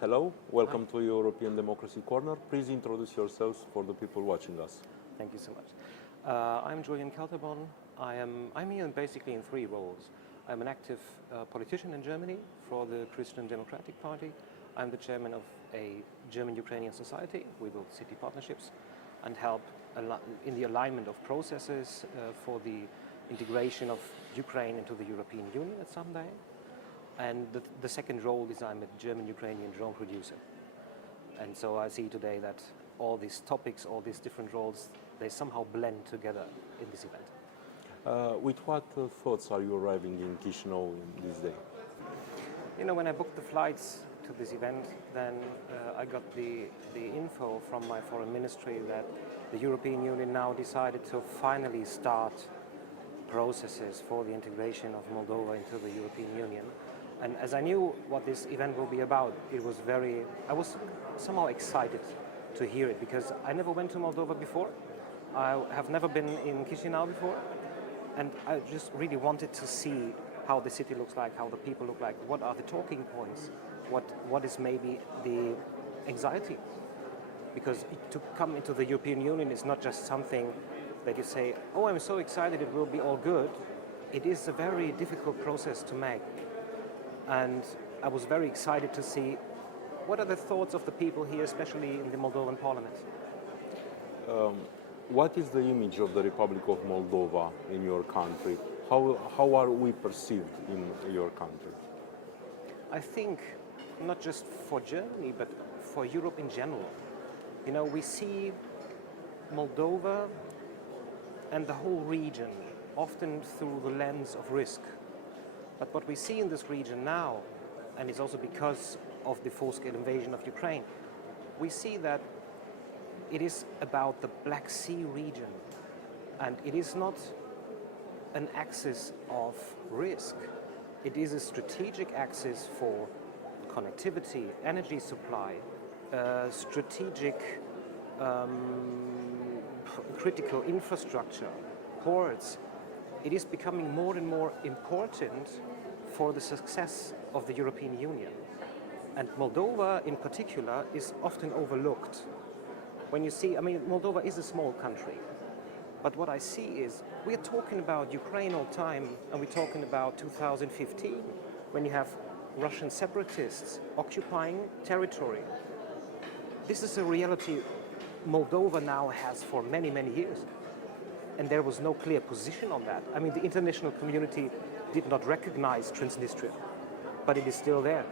Hello, welcome to European Democracy Corner. Please introduce yourselves for the people watching us. Thank you so much. I'm Julian Kelterborn. I'm here basically in three roles. I'm an active politician in Germany for the Christian Democratic Party. I'm the chairman of a German-Ukrainian society. We build city partnerships and help in the alignment of processes for the integration of Ukraine into the European Union at some day. And the second role is I'm a German-Ukrainian drone producer. And so I see today that all these topics, all these different roles, they somehow blend together in this event. With what thoughts are you arriving in Chișinău in this day? You know, when I booked the flights to this event, then I got the info from my foreign ministry that the European Union now decided to finally start processes for the integration of Moldova into the European Union. And as I knew what this event will be about, I was somehow excited to hear it, because I never went to Moldova before. I have never been in Chișinău before. And I just really wanted to see how the city looks like, how the people look like, what are the talking points, what is maybe the anxiety. Because to come into the European Union is not just something that you say, oh, I'm so excited, it will be all good. It is a very difficult process to make. And I was very excited to see what are the thoughts of the people here, especially in the Moldovan parliament. What is the image of the Republic of Moldova in your country? How are we perceived in your country? I think not just for Germany, but for Europe in general. You know, we see Moldova and the whole region often through the lens of risk. But what we see in this region now, and it's also because of the full-scale invasion of Ukraine, we see that it is about the Black Sea region, and it is not an axis of risk. It is a strategic axis for connectivity, energy supply, strategic critical infrastructure, ports. It is becoming more and more important for the success of the European Union. And Moldova in particular is often overlooked. When you see, I mean, Moldova is a small country, but what I see is we are talking about Ukraine all the time, and we're talking about 2015, when you have Russian separatists occupying territory. This is a reality Moldova now has for many, many years. And there was no clear position on that. I mean, the international community did not recognize Transnistria, but it is still there.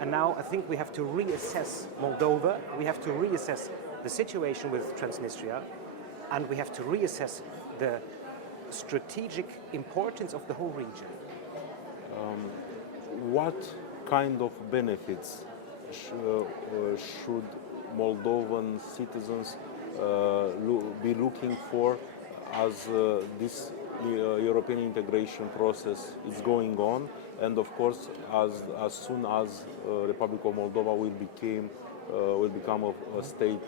And now I think we have to reassess Moldova, we have to reassess the situation with Transnistria, and we have to reassess the strategic importance of the whole region. What kind of benefits should Moldovan citizens be looking for as this European integration process is going on, and of course as soon as Republic of Moldova will become a state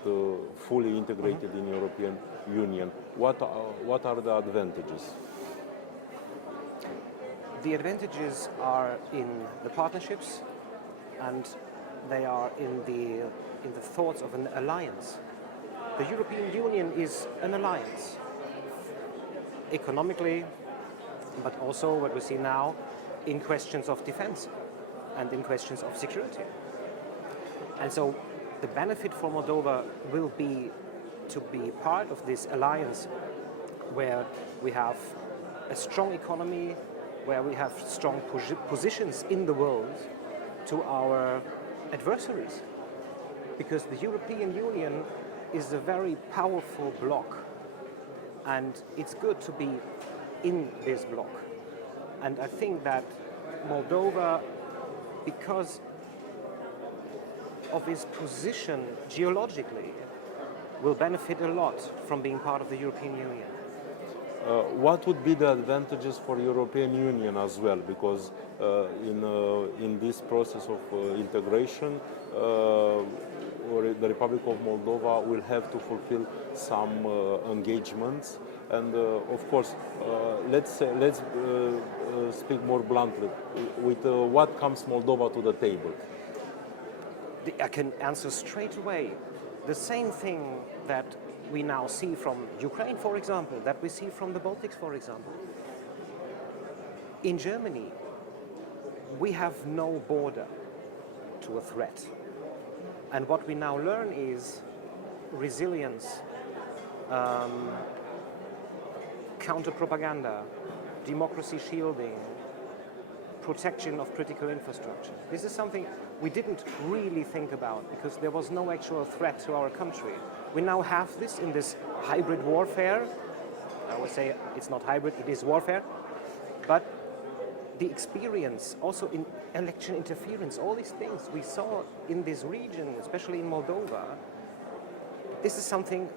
fully integrated in European Union? What are the advantages? The advantages are in the partnerships, and they are in the thoughts of an alliance. The European Union is an alliance, economically, but also what we see now in questions of defense and in questions of security. And so the benefit for Moldova will be to be part of this alliance where we have a strong economy, where we have strong positions in the world to our adversaries. Because the European Union is a very powerful bloc, and it's good to be in this bloc. And I think that Moldova, because of its position geologically, will benefit a lot from being part of the European Union. What would be the advantages for European Union as well? Because in this process of integration, the Republic of Moldova will have to fulfill some engagements, and of course, let's speak more bluntly. With what comes Moldova to the table? I can answer straight away. The same thing that we now see from Ukraine, for example, that we see from the Baltics, for example. In Germany, we have no border to a threat. And what we now learn is resilience, contra-propaganda, democracy shielding, protection of critical infrastructure. This is something we didn't really think about because there was no actual threat to our country. We now have this in this hybrid warfare. I would say it's not hybrid, it is warfare. But the experience, also in election interference, all these things we saw in this region, especially in Moldova, this is something,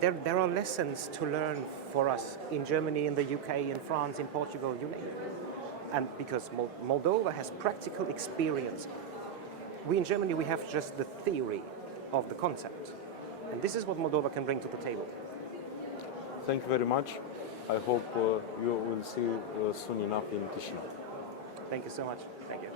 there are lessons to learn for us in Germany, in the UK, in France, in Portugal, you name it. And because Moldova has practical experience. We in Germany, we have just the theory of the concept. And this is what Moldova can bring to the table. Thank you very much. I hope you will see soon enough in Chișinău. Thank you so much. Thank you.